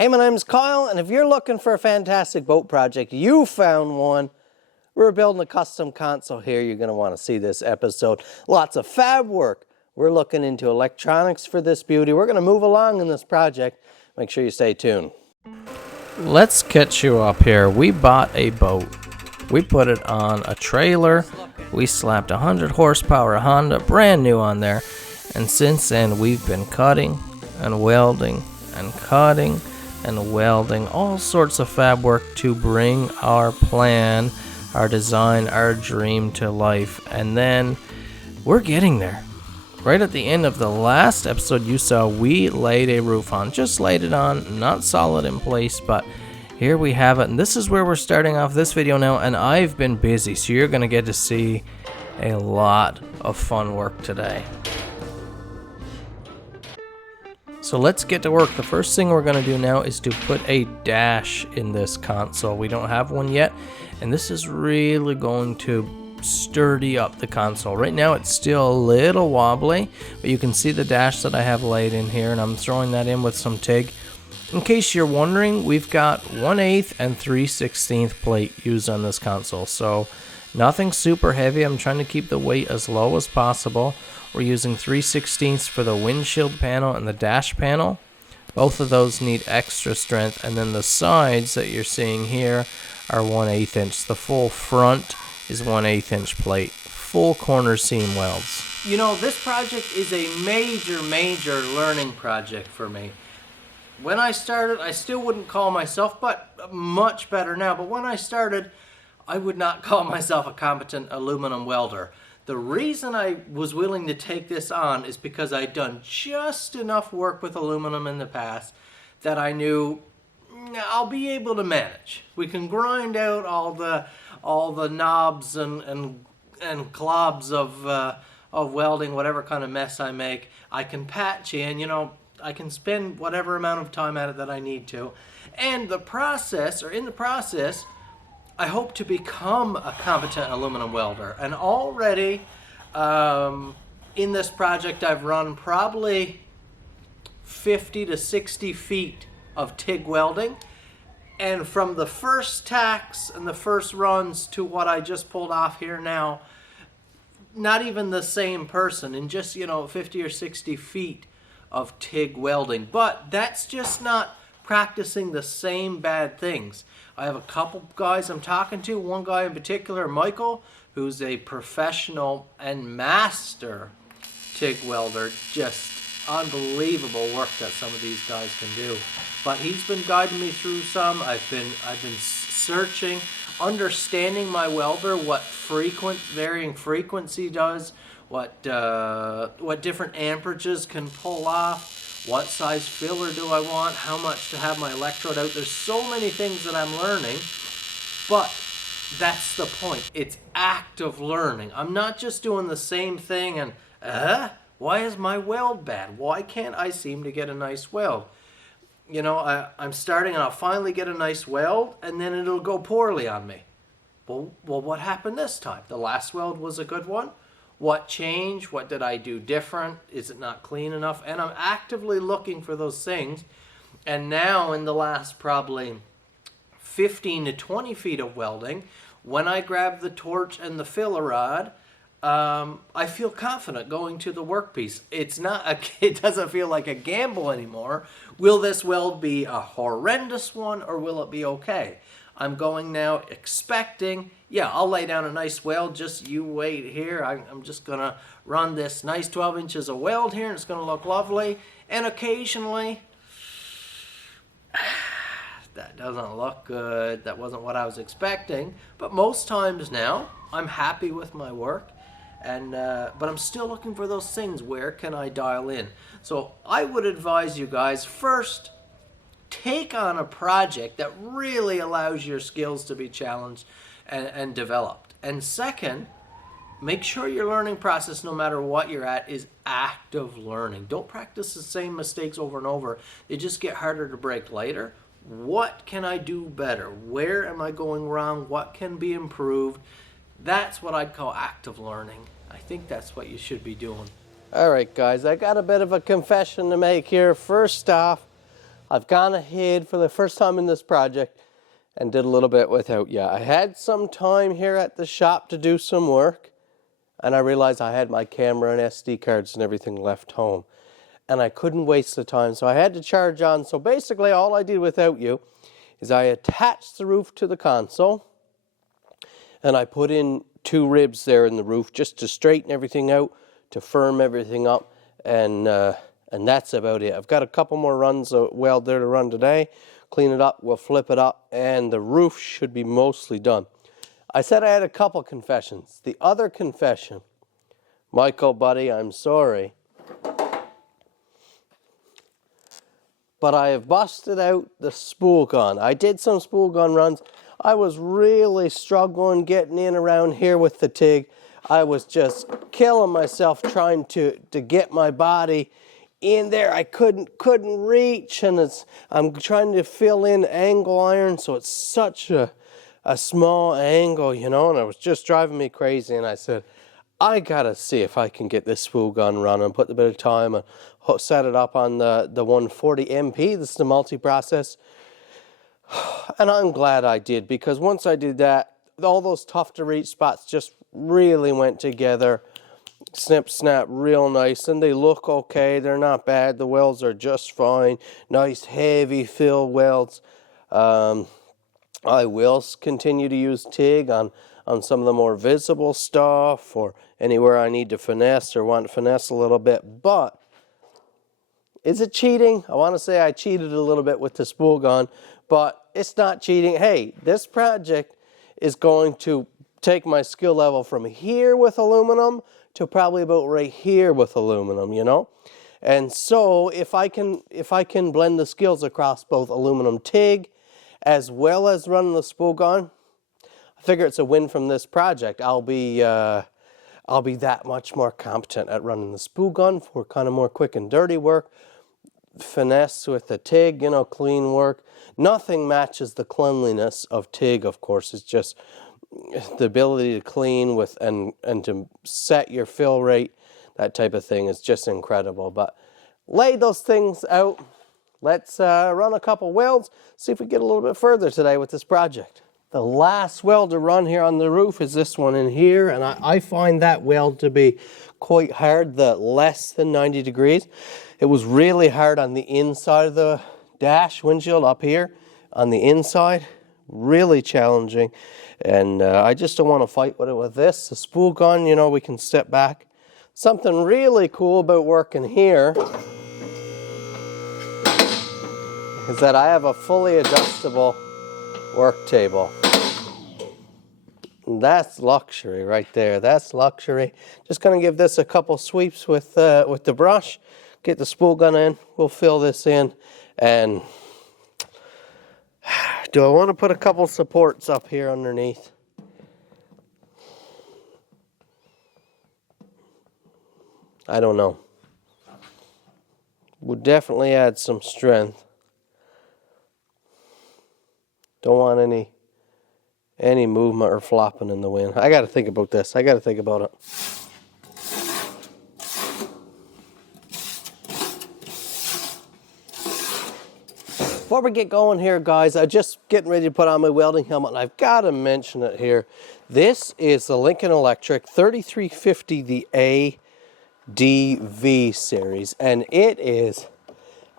Hey, my name's Kyle, and if you're looking for a fantastic boat project, you found one. We're building a custom console here. You're going to want to see this episode. Lots of fab work. We're looking into electronics for this beauty. We're going to move along in this project. Make sure you stay tuned. Let's catch you up here. We bought a boat. We put it on a trailer. We slapped 100 horsepower Honda, brand new on there. And since then, we've been cutting and welding and cutting and welding, all sorts of fab work to bring our plan, our design, our dream to life. And then we're getting there. Right at the end of the last episode you saw, we laid a roof on. Just laid it on, not solid in place, but here we have it. And this is where we're starting off this video now, and I've been busy, so you're going to get to see a lot of fun work today. So let's get to work. The first thing we're going to do now is to put a dash in this console. We don't have one yet, and this is really going to sturdy up the console. Right now it's still a little wobbly, but you can see the dash that I have laid in here, and I'm throwing that in with some TIG. In case you're wondering, we've got 1/8 and 3/16 plate used on this console, so nothing super heavy. I'm trying to keep the weight as low as possible. We're using 3/16 for the windshield panel and the dash panel. Both of those need extra strength, and then the sides that you're seeing here are 1/8 inch. The full front is 1/8 inch plate, full corner seam welds. You know, this project is a major learning project for me. When I started, I still wouldn't call myself, but much better now, but when I started, I would not call myself a competent aluminum welder. The reason I was willing to take this on is because I'd done just enough work with aluminum in the past that I knew I'll be able to manage. We can grind out all the knobs and clobs of welding, whatever kind of mess I make. I can patch in, you know, I can spend whatever amount of time at it that I need to. And in the process, I hope to become a competent aluminum welder. And already in this project, I've run probably 50 to 60 feet of TIG welding. And from the first tacks and the first runs to what I just pulled off here now, not even the same person in just, 50 or 60 feet of TIG welding. But that's just not practicing the same bad things. I have a couple guys I'm talking to, one guy in particular, Michael, who's a professional and master TIG welder. Just unbelievable work that some of these guys can do. But he's been guiding me through some. I've been searching, understanding my welder, what varying frequency does, what different amperages can pull off. What size filler do I want? How much to have my electrode out? There's so many things that I'm learning, but that's the point. It's active learning. I'm not just doing the same thing and, why is my weld bad? Why can't I seem to get a nice weld? You know, I'm starting and I'll finally get a nice weld, and then it'll go poorly on me. Well, what happened this time? The last weld was a good one. What changed? What did I do different? Is it not clean enough? And I'm actively looking for those things. And now in the last probably 15 to 20 feet of welding, when I grab the torch and the filler rod, I feel confident going to the workpiece. It doesn't feel like a gamble anymore. Will this weld be a horrendous one, or will it be okay? I'm going now expecting, I'll lay down a nice weld, just you wait here. I'm just going to run this nice 12 inches of weld here, and it's going to look lovely. And occasionally, that doesn't look good. That wasn't what I was expecting. But most times now, I'm happy with my work. But I'm still looking for those things. Where can I dial in? So I would advise you guys, first, take on a project that really allows your skills to be challenged and developed. And second, make sure your learning process, no matter what you're at, is active learning. Don't practice the same mistakes over and over. They just get harder to break later. What can I do better? Where am I going wrong? What can be improved? That's what I'd call active learning. I think that's what you should be doing. All right, guys, I got a bit of a confession to make here. First off, I've gone ahead for the first time in this project and did a little bit without you. I had some time here at the shop to do some work, and I realized I had my camera and SD cards and everything left home, and I couldn't waste the time, so I had to charge on. So basically all I did without you is I attached the roof to the console, and I put in 2 ribs there in the roof just to straighten everything out, to firm everything up, and that's about it. I've got a couple more runs of weld there to run today. Clean it up, we'll flip it up, and the roof should be mostly done. I said I had a couple confessions. The other confession, Michael, buddy, I'm sorry, but I have busted out the spool gun. I did some spool gun runs. I was really struggling getting in around here with the TIG. I was just killing myself trying to get my body in there. I couldn't reach, and I'm trying to fill in angle iron, so it's such a small angle, you know, and it was just driving me crazy. And I said, I gotta see if I can get this spool gun running, put a bit of time and set it up on the 140 MP. This is the multi-process, and I'm glad I did, because once I did that, all those tough to reach spots just really went together. Snip, snap, real nice, and they look okay. They're not bad. The welds are just fine. Nice, heavy fill welds. I will continue to use TIG on some of the more visible stuff, or anywhere I need to finesse or want to finesse a little bit. But is it cheating? I want to say I cheated a little bit with the spool gun, but it's not cheating. Hey, this project is going to take my skill level from here with aluminum to probably about right here with aluminum, you know? And so if I can blend the skills across both aluminum TIG as well as running the spool gun, I figure it's a win from this project. I'll be that much more competent at running the spool gun for kind of more quick and dirty work. Finesse with the TIG, you know, clean work. Nothing matches the cleanliness of TIG, of course. It's just the ability to clean with and to set your fill rate, that type of thing is just incredible. But lay those things out. Let's run a couple welds, see if we get a little bit further today with this project. The last weld to run here on the roof is this one in here, and I find that weld to be quite hard, the less than 90 degrees. It was really hard on the inside of the dash windshield up here on the inside. Really challenging, and I just don't want to fight with it with this. The spool gun, you know, we can step back. Something really cool about working here is that I have a fully adjustable work table. And that's luxury right there. That's luxury. Just going to give this a couple sweeps with the brush. Get the spool gun in. We'll fill this in, and do I want to put a couple supports up here underneath? I don't know. Would definitely add some strength. Don't want any movement or flopping in the wind. I got to think about this. I got to think about it. Before we get going here, guys, I'm just getting ready to put on my welding helmet, and I've got to mention it here. This is the Lincoln Electric 3350, the ADV series, and it is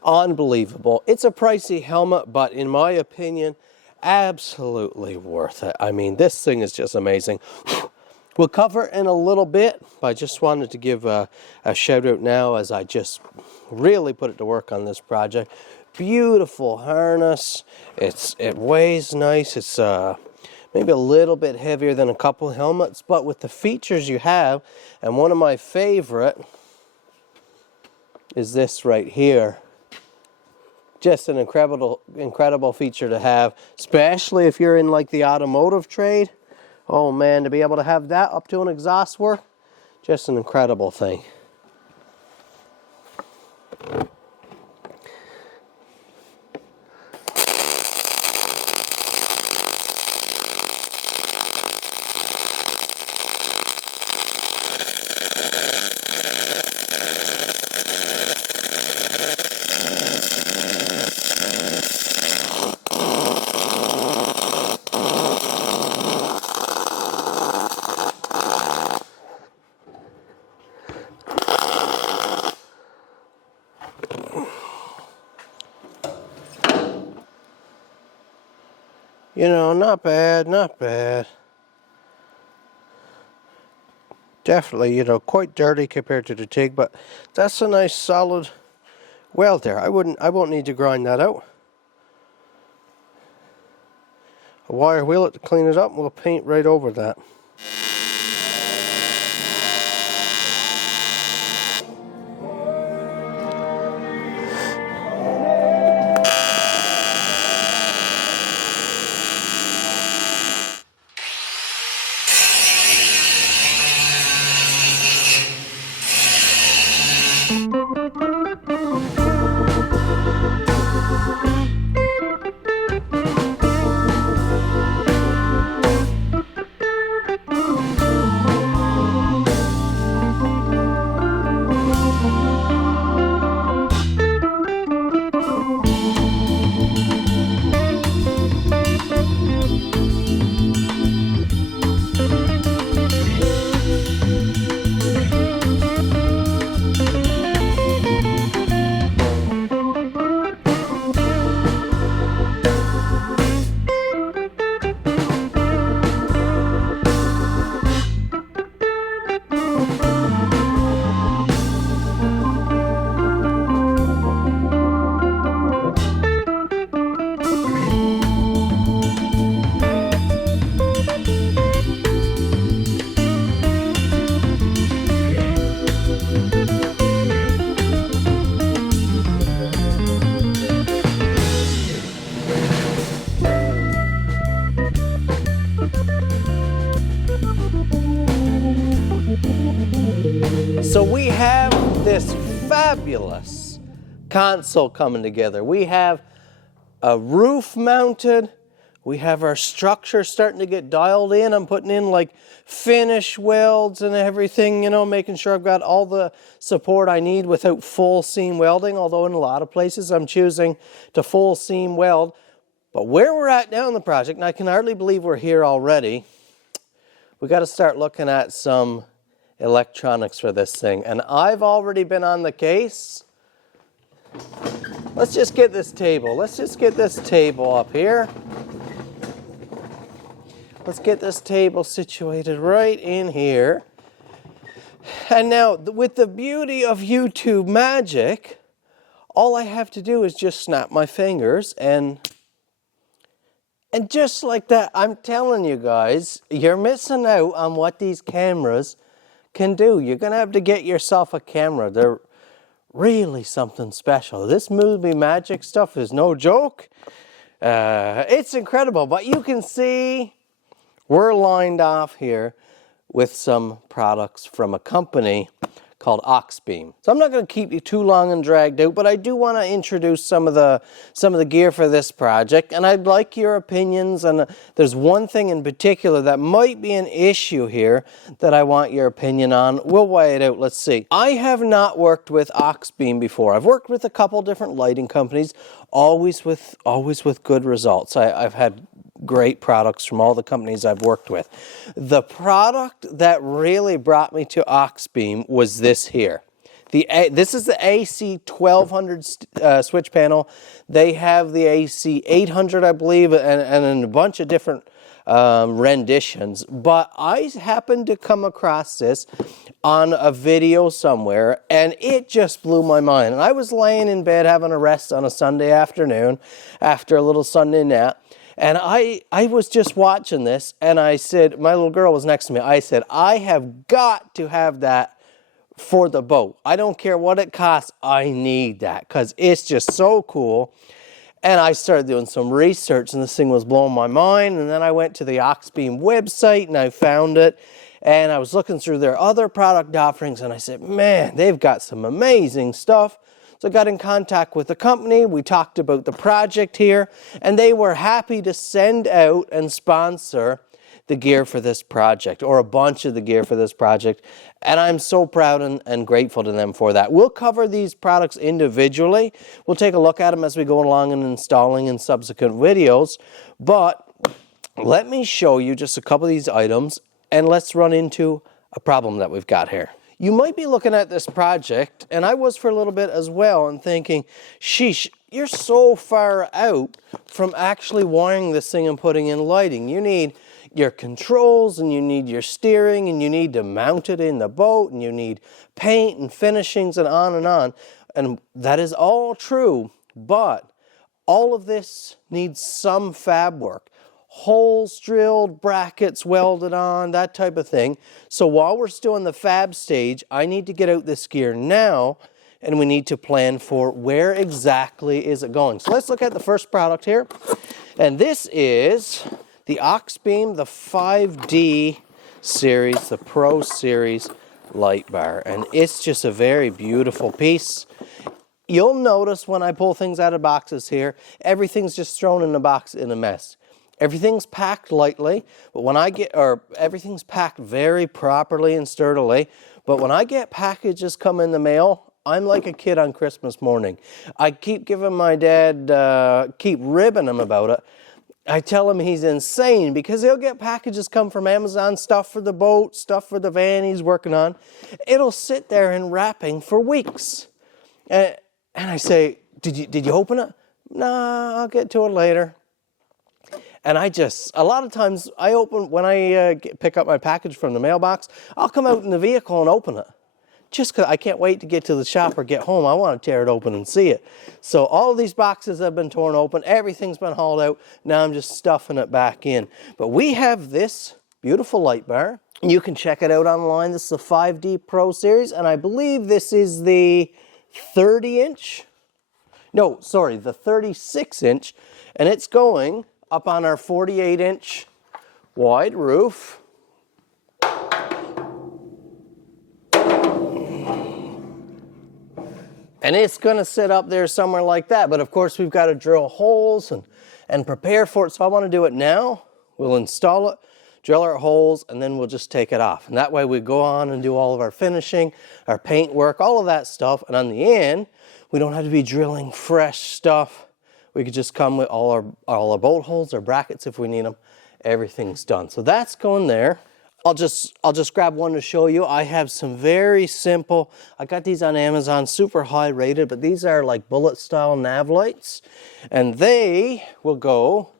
unbelievable. It's a pricey helmet, but in my opinion, absolutely worth it. I mean, this thing is just amazing. We'll cover it in a little bit, but I just wanted to give a shout out now as I just really put it to work on this project. Beautiful harness. It weighs nice. It's maybe a little bit heavier than a couple helmets, but with the features you have, and one of my favorite is this right here. Just an incredible feature to have, especially if you're in like the automotive trade. Oh man, to be able to have that up to an exhaust work, just an incredible thing. You know, not bad, not bad. Definitely, you know, quite dirty compared to the TIG, but that's a nice solid weld there. I won't need to grind that out. A wire wheel it to clean it up, and we'll paint right over that. So we have this fabulous console coming together. We have a roof mounted. We have our structure starting to get dialed in. I'm putting in like finish welds and everything, you know, making sure I've got all the support I need without full seam welding, although in a lot of places I'm choosing to full seam weld. But where we're at now in the project, and I can hardly believe we're here already, we got to start looking at some electronics for this thing. And I've already been on the case. Let's just get this table. Let's just get this table up here. Let's get this table situated right in here. And now, with the beauty of YouTube magic, all I have to do is just snap my fingers and just like that, I'm telling you guys, you're missing out on what these cameras can do. You're going to have to get yourself a camera. They're really something special. This movie magic stuff is no joke. It's incredible, but you can see we're lined off here with some products from a company called Auxbeam. So I'm not going to keep you too long and dragged out, but I do want to introduce some of the gear for this project, and I'd like your opinions. And there's one thing in particular that might be an issue here that I want your opinion on. We'll weigh it out. Let's see. I have not worked with Auxbeam before. I've worked with a couple different lighting companies, always with good results. I've had great products from all the companies I've worked with. The product that really brought me to Auxbeam was this here. This is the AC 1200 switch panel. They have the AC 800, I believe, and a bunch of different renditions. But I happened to come across this on a video somewhere, and it just blew my mind. And I was laying in bed having a rest on a Sunday afternoon after a little Sunday nap. And I was just watching this, and I said, my little girl was next to me, I said, I have got to have that for the boat. I don't care what it costs, I need that, because it's just so cool. And I started doing some research, and this thing was blowing my mind. And then I went to the Auxbeam website, and I found it. And I was looking through their other product offerings, and I said, man, they've got some amazing stuff. So I got in contact with the company, we talked about the project here, and they were happy to send out and sponsor the gear for this project, or a bunch of the gear for this project, and I'm so proud and grateful to them for that. We'll cover these products individually. We'll take a look at them as we go along and installing in subsequent videos, but let me show you just a couple of these items, and let's run into a problem that we've got here. You might be looking at this project, and I was for a little bit as well, and thinking, sheesh, you're so far out from actually wiring this thing and putting in lighting. You need your controls, and you need your steering, and you need to mount it in the boat, and you need paint and finishings and on and on. And that is all true, but all of this needs some fab work. Holes drilled, brackets welded on, that type of thing. So while we're still in the fab stage, I need to get out this gear now, and we need to plan for where exactly is it going. So let's look at the first product here. And this is the Auxbeam, the 5D series, the Pro Series light bar. And it's just a very beautiful piece. You'll notice when I pull things out of boxes here, everything's just thrown in the box in a mess. Everything's packed lightly, but when I get, or everything's packed very properly and sturdily, but when I get packages come in the mail, I'm like a kid on Christmas morning. I keep giving my dad, keep ribbing him about it. I tell him he's insane because he'll get packages come from Amazon, stuff for the boat, stuff for the van he's working on. It'll sit there in wrapping for weeks. And I say, did you open it? Nah, I'll get to it later. And a lot of times I open, when I pick up my package from the mailbox, I'll come out in the vehicle and open it. Just because I can't wait to get to the shop or get home. I want to tear it open and see it. So all of these boxes have been torn open. Everything's been hauled out. Now I'm just stuffing it back in. But we have this beautiful light bar. You can check it out online. This is the 5D Pro Series. And I believe this is the 30-inch. No, sorry, the 36-inch. And it's going up on our 48-inch wide roof. And it's going to sit up there somewhere like that. But of course, we've got to drill holes and prepare for it. So I want to do it now. We'll install it, drill our holes, and then we'll just take it off. And that way we go on and do all of our finishing, our paint work, all of that stuff. And on the end, we don't have to be drilling fresh stuff. We could just come with all our bolt holes, our brackets if we need them. Everything's done. So that's going there. I'll just grab one to show you. I have some very simple, I got these on Amazon, super high rated, but these are like bullet style nav lights. And they will go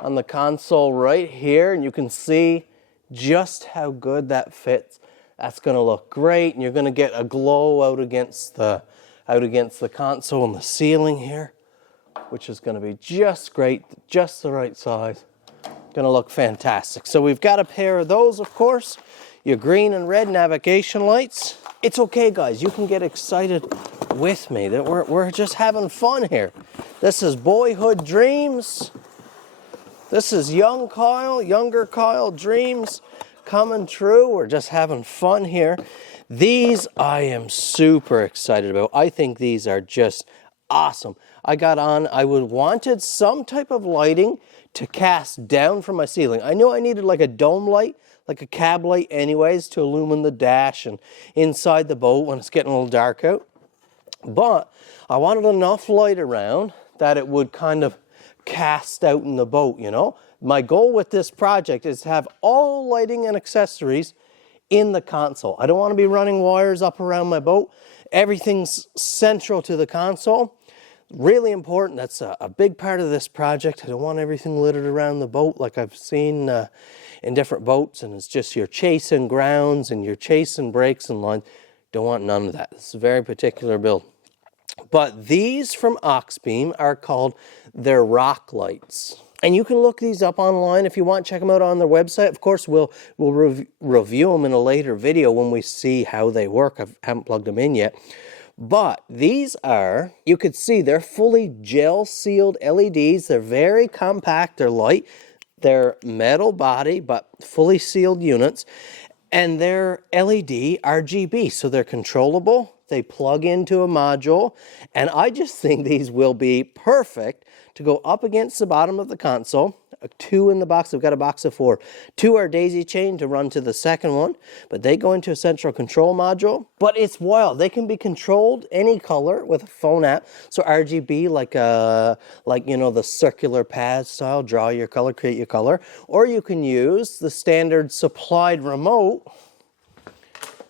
on the console right here, and you can see just how good that fits. That's gonna look great, and you're gonna get a glow out against the console and the ceiling here, which is gonna be just great, just the right size. Gonna look fantastic. So we've got a pair of those, of course, your green and red navigation lights. It's okay, guys, you can get excited with me that we're just having fun here. This is boyhood dreams. This is younger Kyle dreams coming true. We're just having fun here. These I am super excited about. I think these are just awesome. I wanted some type of lighting to cast down from my ceiling. I knew I needed like a dome light, like a cab light anyways, to illumine the dash and inside the boat when it's getting a little dark out. But I wanted enough light around that it would kind of cast out in the boat, you know. My goal with this project is to have all lighting and accessories in the console. I don't want to be running wires up around my boat. Everything's central to the console. Really important. That's a big part of this project. I don't want everything littered around the boat like I've seen in different boats, and it's just you're chasing grounds and you're chasing brakes and lines. Don't want none of that. This is a very particular build. But these from Auxbeam are called their rock lights. And you can look these up online if you want. Check them out on their website. Of course, we'll review them in a later video when we see how they work. I haven't plugged them in yet. But these are, you could see, they're fully gel-sealed LEDs. They're very compact. They're light. They're metal body, but fully sealed units. And they're LED RGB, so they're controllable. They plug into a module. And I just think these will be perfect to go up against the bottom of the console. 2 in the box. We've got a box of 4. 2 are daisy chained to run to the second one, but they go into a central control module. But it's wild. They can be controlled any color with a phone app. So RGB, like you know, the circular pad style, draw your color, create your color. Or you can use the standard supplied remote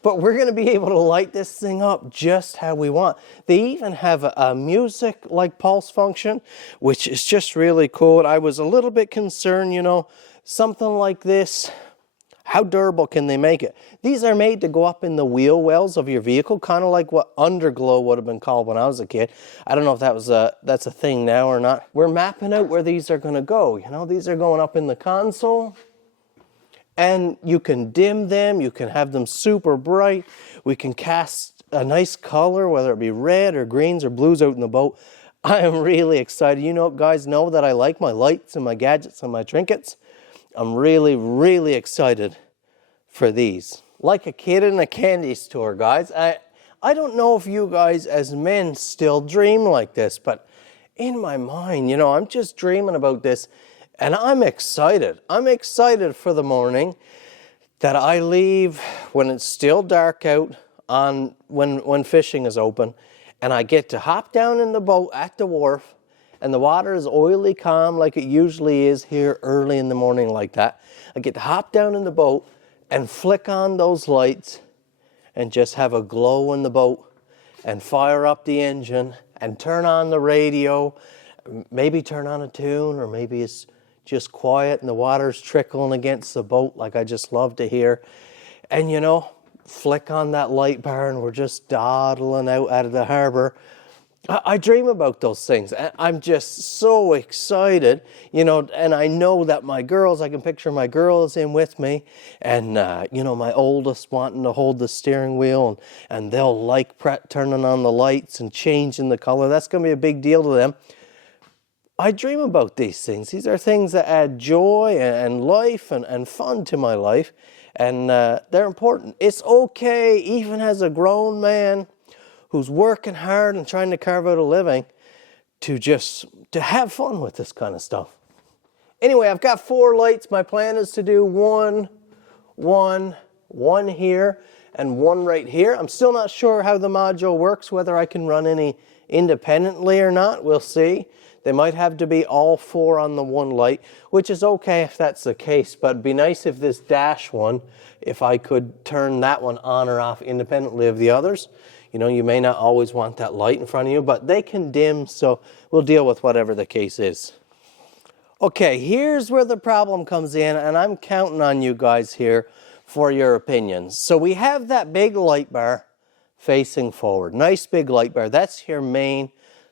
but we're going to be able to light this thing up just how we want. They even have a music like pulse function, which is just really cool. And I was a little bit concerned, you know, something like this, how durable can they make it? These are made to go up in the wheel wells of your vehicle, kind of like what underglow would have been called when I was a kid. I don't know if that's a thing now or not. We're mapping out where these are going to go. You know, these are going up in the console, and you can dim them. You can have them super bright. We can cast a nice color, whether it be red or greens or blues out in the boat. I am really excited. You know, guys know that I like my lights and my gadgets and my trinkets. I'm really, really excited for these. Like a kid in a candy store, guys. I don't know if you guys as men still dream like this, but in my mind, you know, I'm just dreaming about this, and I'm excited. I'm excited for the morning that I leave when it's still dark out on when fishing is open, and I get to hop down in the boat at the wharf, and the water is oily calm like it usually is here early in the morning like that. I get to hop down in the boat and flick on those lights and just have a glow in the boat and fire up the engine and turn on the radio, maybe turn on a tune, or maybe it's just quiet and the water's trickling against the boat like I just love to hear. And you know, flick on that light bar and we're just dawdling out of the harbor. I dream about those things. I'm just so excited, you know, and I know that my girls, I can picture my girls in with me, and, you know, my oldest wanting to hold the steering wheel, and they'll like turning on the lights and changing the color. That's going to be a big deal to them. I dream about these things. These are things that add joy and life and fun to my life, and they're important. It's okay, even as a grown man who's working hard and trying to carve out a living, to have fun with this kind of stuff. Anyway, I've got 4 lights. My plan is to do one here, and 1 right here. I'm still not sure how the module works, whether I can run any independently or not. We'll see. They might have to be all 4 on the 1 light, which is okay if that's the case, but it'd be nice if this dash one, if I could turn that one on or off independently of the others. You know, you may not always want that light in front of you, but they can dim, so we'll deal with whatever the case is. Okay, here's where the problem comes in, and I'm counting on you guys here for your opinions. So we have that big light bar facing forward. Nice big light bar. That's your main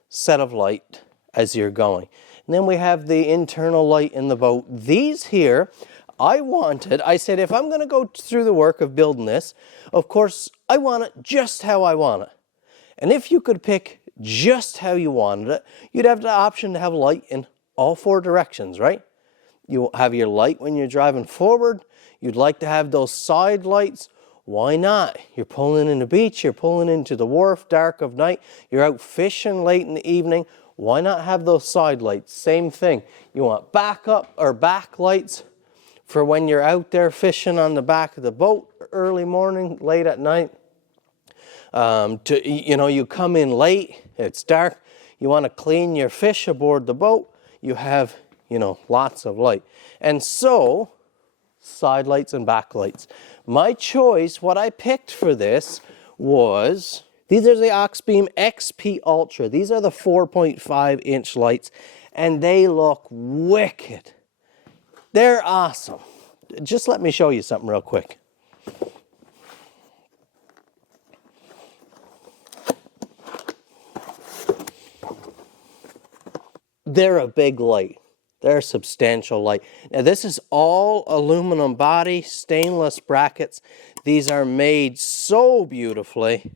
set of light as you're going. And then we have the internal light in the boat. These here, I said, if I'm going to go through the work of building this, of course, I want it just how I want it. And if you could pick just how you wanted it, you'd have the option to have light in all 4 directions, right? You have your light when you're driving forward. You'd like to have those side lights. Why not? You're pulling in the beach, you're pulling into the wharf, dark of night, you're out fishing late in the evening. Why not have those side lights? Same thing. You want backup or back lights for when you're out there fishing on the back of the boat early morning, late at night. You come in late, it's dark, you want to clean your fish aboard the boat, you have, lots of light. And so, side lights and back lights. My choice, what I picked for this was, these are the Auxbeam XP Ultra. These are the 4.5 inch lights, and they look wicked. They're awesome. Just let me show you something real quick. They're a big light. They're a substantial light. Now this is all aluminum body, stainless brackets. These are made so beautifully.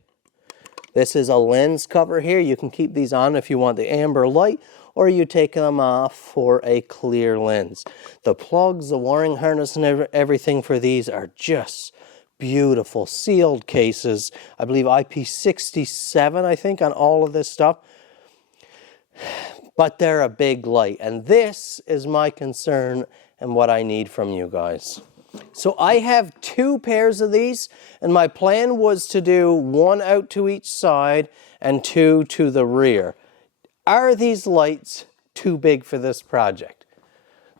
This is a lens cover here. You can keep these on if you want the amber light, or you take them off for a clear lens. The plugs, the wiring harness, and everything for these are just beautiful. Sealed cases. I believe IP67, I think, on all of this stuff. But they're a big light, and this is my concern and what I need from you guys. So I have 2 pairs of these, and my plan was to do 1 out to each side and 2 to the rear. Are these lights too big for this project?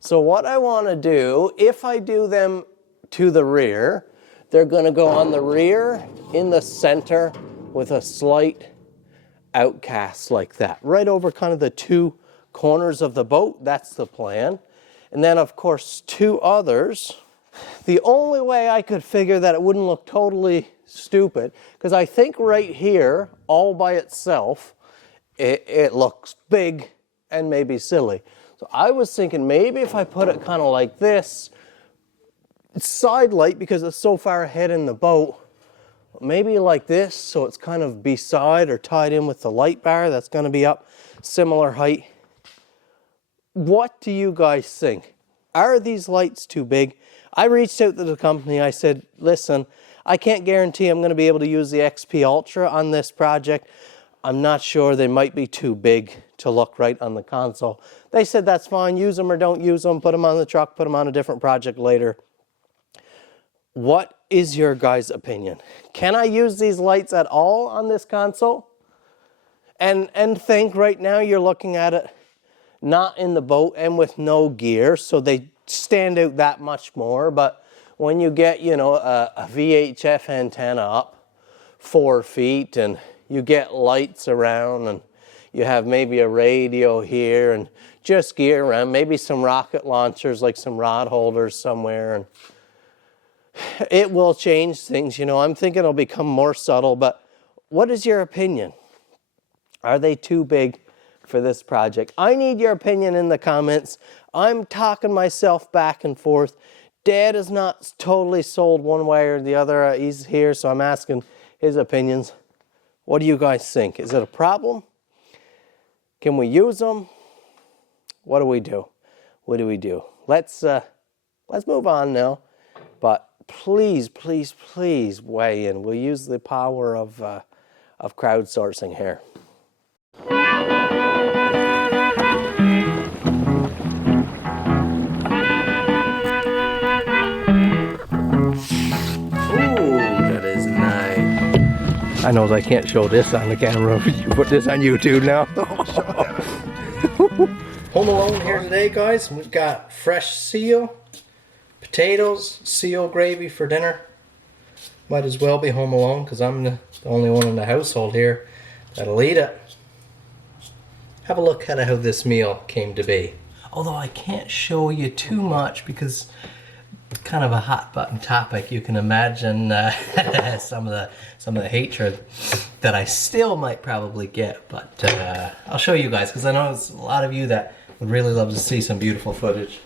So what I want to do, if I do them to the rear, They're going to go on the rear, in the center, with a slight outcast like that. Right over kind of the two corners of the boat. That's the plan. And then, of course, two others. The only way I could figure that it wouldn't look totally stupid, because I think right here, all by itself, it looks big and maybe silly. So I was thinking maybe if I put it kind of like this, side light, because it's so far ahead in the boat, maybe like this, so it's kind of beside or tied in with the light bar that's going to be up similar height. What do you guys think? Are these lights too big? I reached out to the company. I said, listen, I can't guarantee I'm going to be able to use the XP Ultra on this project. I'm not sure. They might be too big to look right on the console. They said, that's fine. Use them or don't use them. Put them on the truck. Put them on a different project later. What is your guys' opinion? Can I use these lights at all on this console? And think right now you're looking at it not in the boat and with no gear, so they stand out that much more. But when you get, you know, a VHF antenna up 4 feet and you get lights around and you have maybe a radio here and just gear around, maybe some rocket launchers, like some rod holders somewhere, and it will change things. You know, I'm thinking it'll become more subtle, but what is your opinion? Are they too big for this project? I need your opinion in the comments. I'm talking myself back and forth. Dad is not totally sold one way or the other. He's here, so I'm asking his opinions. What do you guys think? Is it a problem? Can we use them? What do we do? What do we do? Let's move on now. But please, please, please weigh in. We'll use the power of crowdsourcing here. I know I can't show this on the camera. You put this on YouTube now. Home Alone here today, guys. We've got fresh seal, potatoes, seal gravy for dinner. Might as well be home alone because I'm the only one in the household here that'll eat it. Have a look at how this meal came to be. Although I can't show you too much because it's kind of a hot button topic. You can imagine some of the hatred that I still might probably get, but I'll show you guys because I know there's a lot of you that would really love to see some beautiful footage.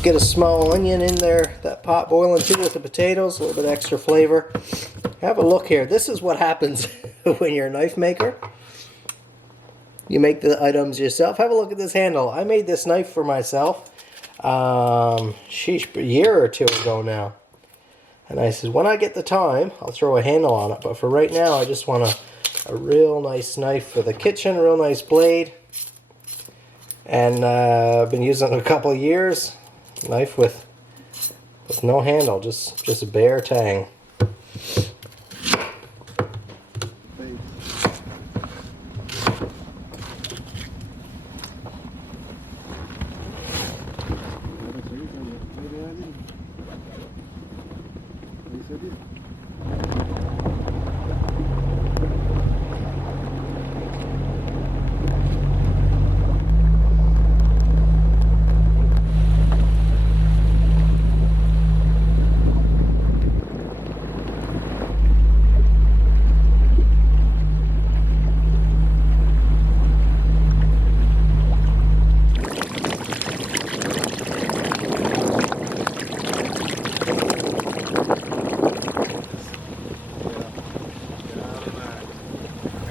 Let's get a small onion in there, that pot boiling too with the potatoes, a little bit extra flavor. Have a look here. This is what happens when you're a knife maker. You make the items yourself. Have a look at this handle. I made this knife for myself, sheesh, a year or two ago now. And I said, when I get the time, I'll throw a handle on it. But for right now, I just want a real nice knife for the kitchen, a real nice blade. And I've been using it a couple of years. Knife with no handle, just a bare tang.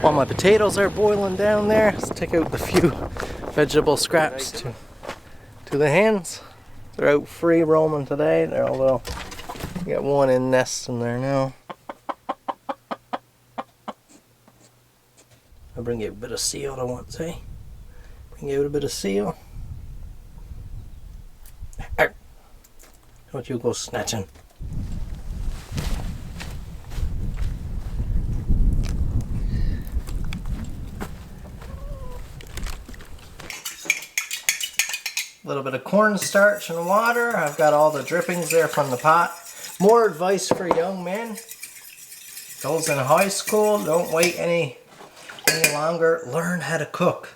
While my potatoes are boiling down there, let's take out the few vegetable scraps to the hens. They're out free roaming today. They're a little, got one in nest in there now. I'll bring you a bit of seal I want to say. Bring you out a bit of seal. Don't you go snatching. A little bit of cornstarch and water. I've got all the drippings there from the pot. More advice for young men. Those in high school, don't wait any longer. Learn how to cook.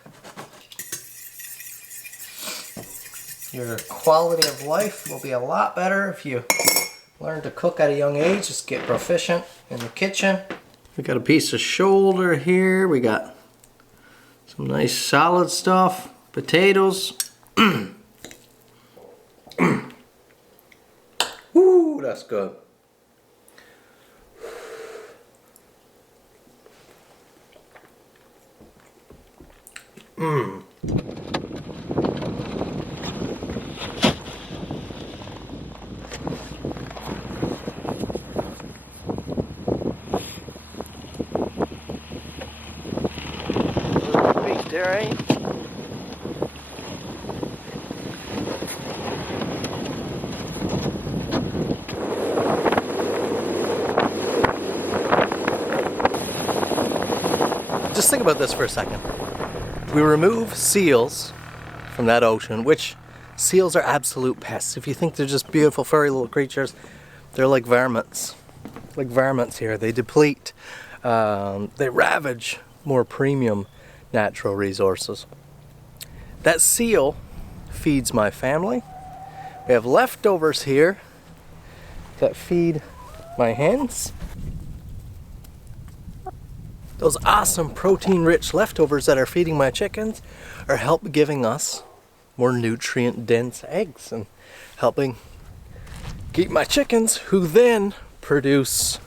Your quality of life will be a lot better if you learn to cook at a young age. Just get proficient in the kitchen. We got a piece of shoulder here. We got some nice solid stuff. Potatoes. Ooh, that's good. Beef there, eh? Just think about this for a second. We remove seals from that ocean, which seals are absolute pests. If you think they're just beautiful furry little creatures, they're like varmints. Like varmints here. They deplete, they ravage more premium natural resources. That seal feeds my family. We have leftovers here that feed my hens. Those awesome protein-rich leftovers that are feeding my chickens are giving us more nutrient-dense eggs and helping keep my chickens, who then produce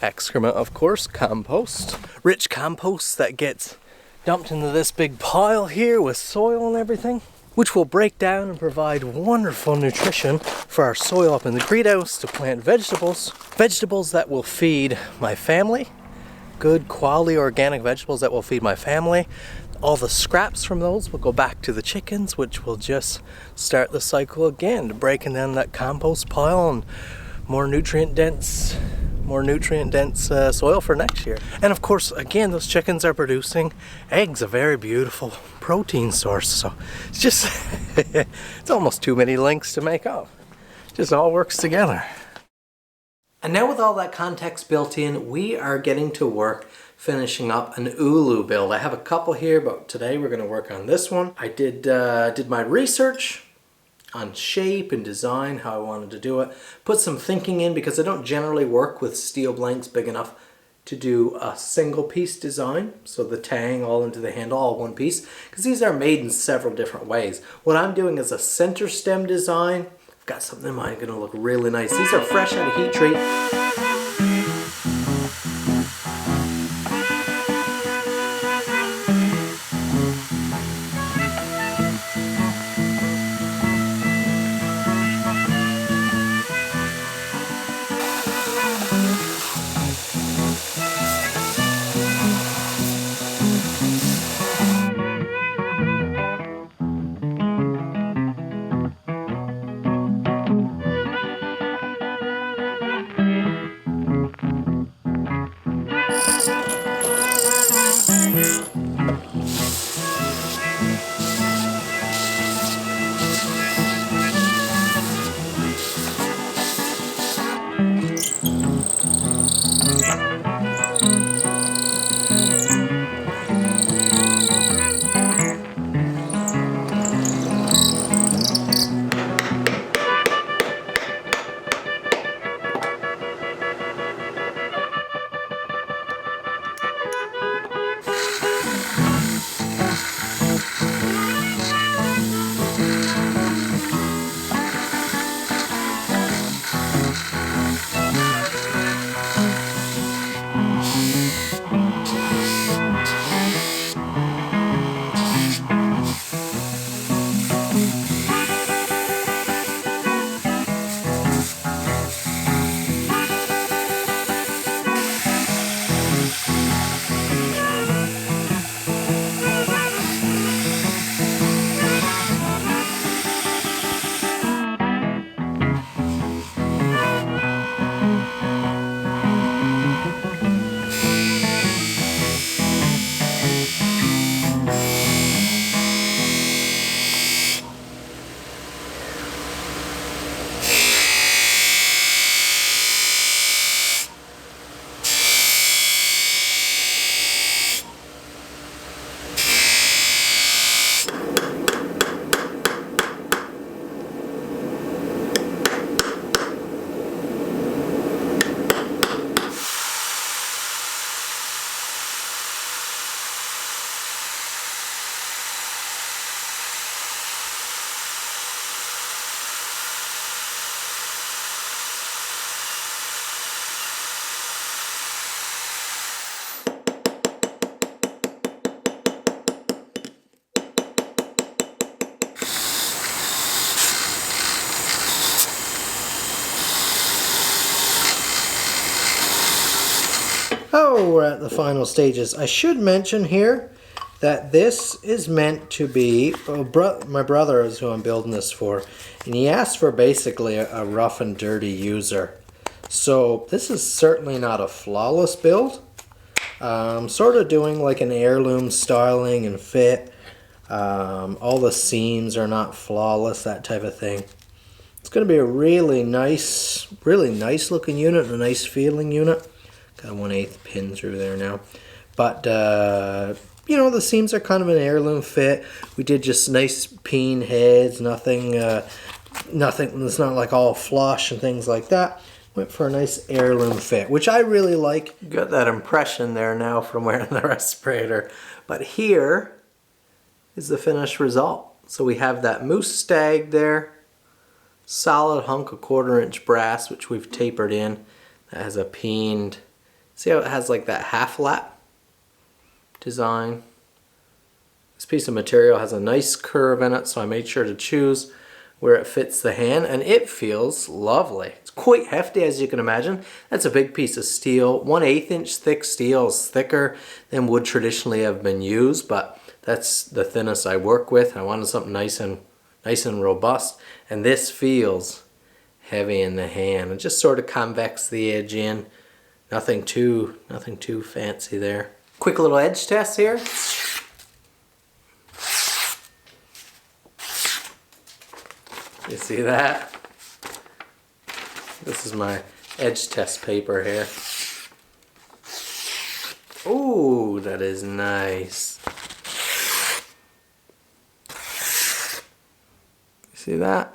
excrement, of course, compost. Rich compost that gets dumped into this big pile here with soil and everything, which will break down and provide wonderful nutrition for our soil up in the greenhouse to plant vegetables. Vegetables that will feed my family. Good quality organic vegetables that will feed my family. All the scraps from those will go back to the chickens, which will just start the cycle again, breaking down that compost pile and more nutrient dense soil for next year. And of course, again, those chickens are producing eggs, a very beautiful protein source. So it's just it's almost too many links to make up. Just all works together. And now with all that context built in, we are getting to work finishing up an ulu build. I have a couple here, but today we're going to work on this one. I did my research on shape and design, how I wanted to do it. Put some thinking in because I don't generally work with steel blanks big enough to do a single piece design. So the tang all into the handle, all one piece, because these are made in several different ways. What I'm doing is a center stem design. I've got something in mind, gonna look really nice. These are fresh out of heat treat. Oh, we're at the final stages. I should mention here that this is meant to be, my brother is who I'm building this for, and he asked for basically a rough and dirty user. So this is certainly not a flawless build. I'm sort of doing like an heirloom styling and fit. All the seams are not flawless, that type of thing. It's going to be a really nice looking unit, a nice feeling unit. Got a 1/8 pin through there now. But, you know, the seams are kind of an heirloom fit. We did just nice peen heads, nothing, it's not like all flush and things like that. Went for a nice heirloom fit, which I really like. Got that impression there now from wearing the respirator. But here is the finished result. So we have that moose stag there. Solid hunk of 1/4 inch brass, which we've tapered in. That has a peened, see how it has like that half lap design. This piece of material has a nice curve in it, so I made sure to choose where it fits the hand, and it feels lovely. It's quite hefty, as you can imagine. That's a big piece of steel. 1/8 inch thick steel is thicker than would traditionally have been used, but that's the thinnest I work with. I wanted something nice and robust, and this feels heavy in the hand. It just sort of convex the edge in. Nothing too fancy there. Quick little edge test here. You see that? This is my edge test paper here. Ooh, that is nice. You see that?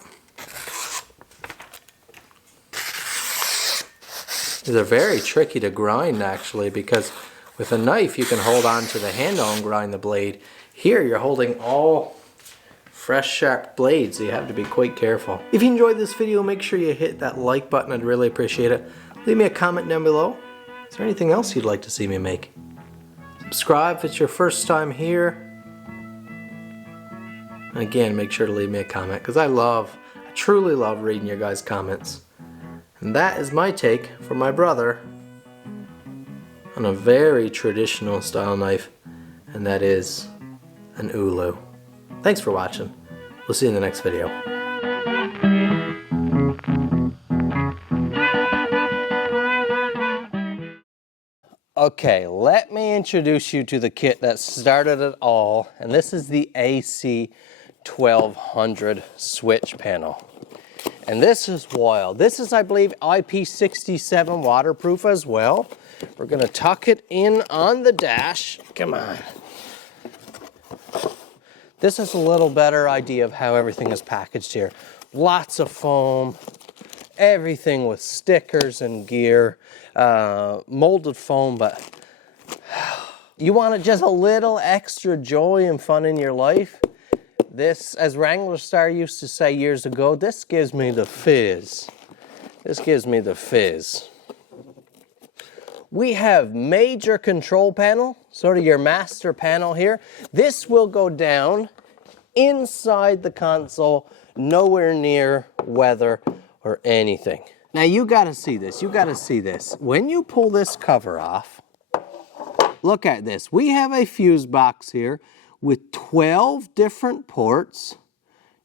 These are very tricky to grind actually, because with a knife you can hold on to the handle and grind the blade. Here you're holding all fresh sharp blades, so you have to be quite careful. If you enjoyed this video, make sure you hit that like button. I'd really appreciate it. Leave me a comment down below. Is there anything else you'd like to see me make? Subscribe if it's your first time here. And again, make sure to leave me a comment, because I truly love reading your guys' comments. And that is my take from my brother on a very traditional style knife, and that is an Ulu. Thanks for watching. We'll see you in the next video. Okay, let me introduce you to the kit that started it all, and this is the AC 1200 switch panel. And this is wild. This is, I believe, IP67 waterproof as well. We're gonna tuck it in on the dash. Come on. This is a little better idea of how everything is packaged here. Lots of foam, everything with stickers and gear, molded foam, but you want just a little extra joy and fun in your life. This, as Wrangler Star used to say years ago, this gives me the fizz. This gives me the fizz. We have major control panel, sort of your master panel here. This will go down inside the console, nowhere near weather or anything. Now you gotta see this, you gotta see this. When you pull this cover off, look at this. We have a fuse box here with 12 different ports,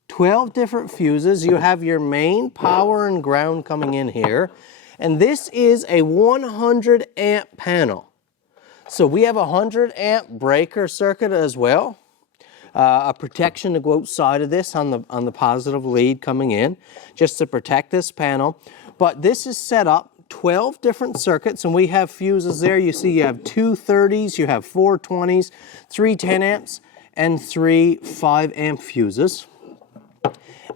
12 different fuses. You have your main power and ground coming in here. And this is a 100 amp panel. So we have a 100 amp breaker circuit as well. A protection to go outside of this on the positive lead coming in, just to protect this panel. But this is set up 12 different circuits, and we have fuses there. You see you have two 30s, you have four 20s, three 10 amps, and three 5 amp fuses.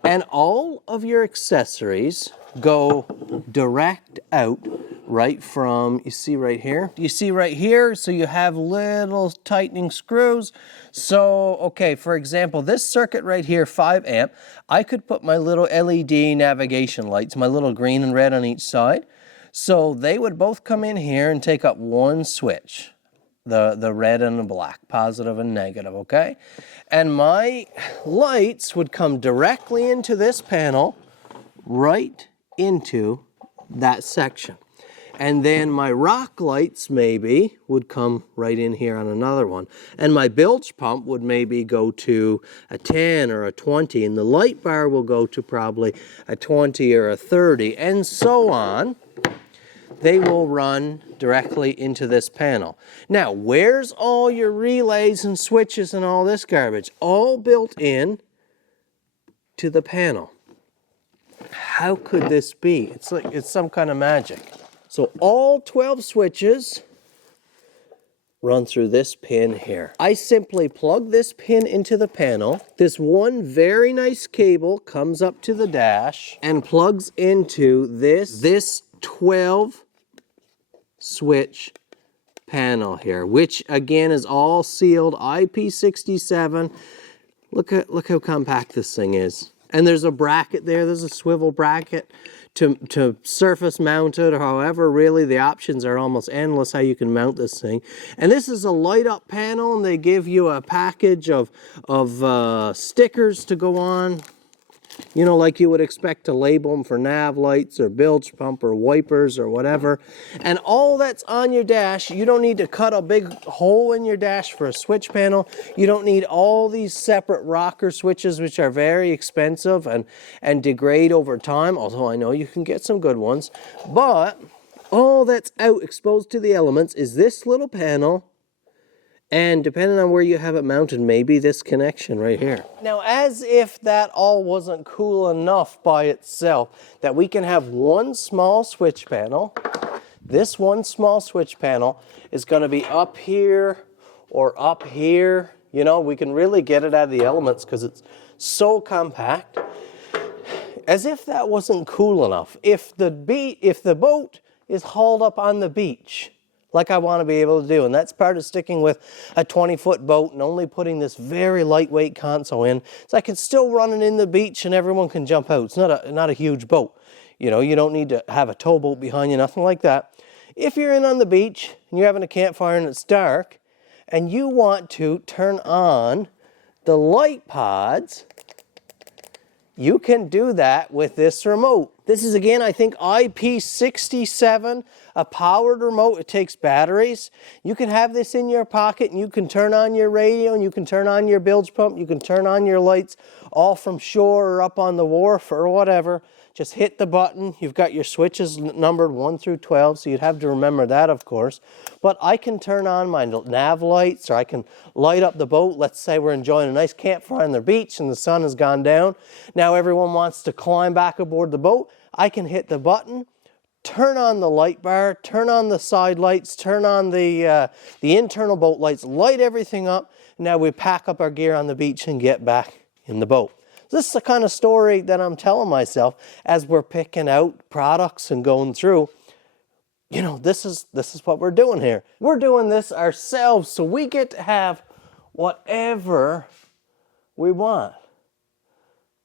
And all of your accessories go direct out right from, you see right here? You see right here, so you have little tightening screws. So, okay, for example, this circuit right here, 5 amp, I could put my little LED navigation lights, my little green and red on each side. So they would both come in here and take up one switch. The red and the black, positive and negative, okay? And my lights would come directly into this panel, right into that section. And then my rock lights maybe would come right in here on another one. And my bilge pump would maybe go to a 10 or a 20, and the light bar will go to probably a 20 or a 30, and so on. They will run directly into this panel. Now, where's all your relays and switches and all this garbage? All built in to the panel. How could this be? It's like it's some kind of magic. So all 12 switches run through this pin here. I simply plug this pin into the panel. This one very nice cable comes up to the dash and plugs into this 12 switch panel here, which again is all sealed IP67. Look how compact this thing is. And there's a bracket there, there's a swivel bracket to surface mount it, or however, really the options are almost endless how you can mount this thing. And this is a light up panel, and they give you a package of stickers to go on. You know, like you would expect to label them for nav lights or bilge pump or wipers or whatever. And all that's on your dash, you don't need to cut a big hole in your dash for a switch panel. You don't need all these separate rocker switches, which are very expensive and degrade over time, although I know you can get some good ones. But all that's out exposed to the elements is this little panel, and depending on where you have it mounted, maybe this connection right here. Now, as if that all wasn't cool enough by itself, that we can have one small switch panel. This one small switch panel is going to be up here or up here. You know, we can really get it out of the elements because it's so compact. As if that wasn't cool enough. If the boat is hauled up on the beach, like I want to be able to do, and that's part of sticking with a 20-foot boat and only putting this very lightweight console in, so I can still run it in the beach and everyone can jump out. It's not a huge boat. You know, you don't need to have a towboat behind you, nothing like that. If you're in on the beach and you're having a campfire and it's dark and you want to turn on the light pods, you can do that with this remote. This is, again, I think IP67. a powered remote. It takes batteries. You can have this in your pocket and you can turn on your radio and you can turn on your bilge pump. You can turn on your lights all from shore or up on the wharf or whatever. Just hit the button. You've got your switches numbered 1 through 12, so you'd have to remember that, of course. But I can turn on my nav lights, or I can light up the boat. Let's say we're enjoying a nice campfire on the beach and the sun has gone down. Now everyone wants to climb back aboard the boat. I can hit the button, turn on the light bar, turn on the side lights, turn on the internal boat lights, light everything up. Now we pack up our gear on the beach and get back in the boat. This is the kind of story that I'm telling myself as we're picking out products and going through. You know, this is what we're doing here. We're doing this ourselves, so we get to have whatever we want.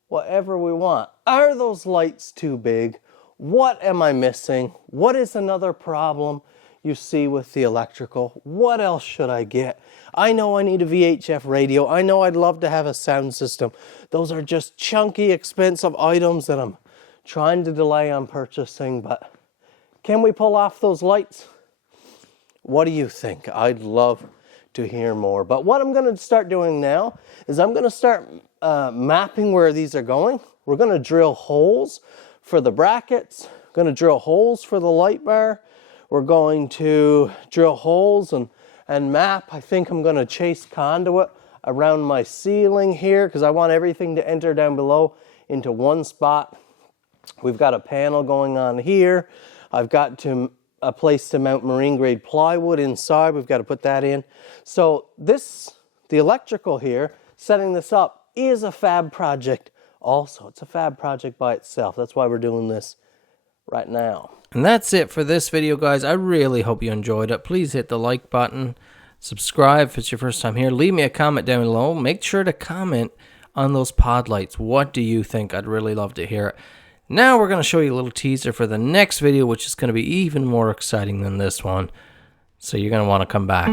Whatever we want. Are those lights too big? What am I missing? What is another problem you see with the electrical? What else should I get? I know I need a VHF radio. I know I'd love to have a sound system. Those are just chunky, expensive items that I'm trying to delay on purchasing, but can we pull off those lights? What do you think? I'd love to hear more. But what I'm going to start doing now is I'm going to start mapping where these are going. We're going to drill holes for the brackets. We're going to drill holes for the light bar. We're going to drill holes and map. I think I'm going to chase conduit around my ceiling here because I want everything to enter down below into one spot. We've got a panel going on here. I've got a place to mount marine grade plywood inside. We've got to put that in. So the electrical here, setting this up, is a fab project also. It's a fab project by itself. That's why we're doing this right now. And that's it for this video, guys. I really hope you enjoyed it. Please hit the like button, subscribe if it's your first time here, leave me a comment down below. Make sure to comment on those pod lights. What do you think? I'd really love to hear it. Now we're going to show you a little teaser for the next video, which is going to be even more exciting than this one. So you're going to want to come back.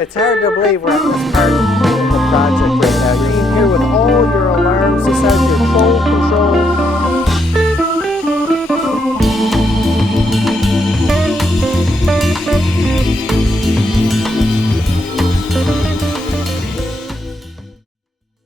It's hard to believe we're at this part of the project right now. You're in here with all your alarms. This has your full control.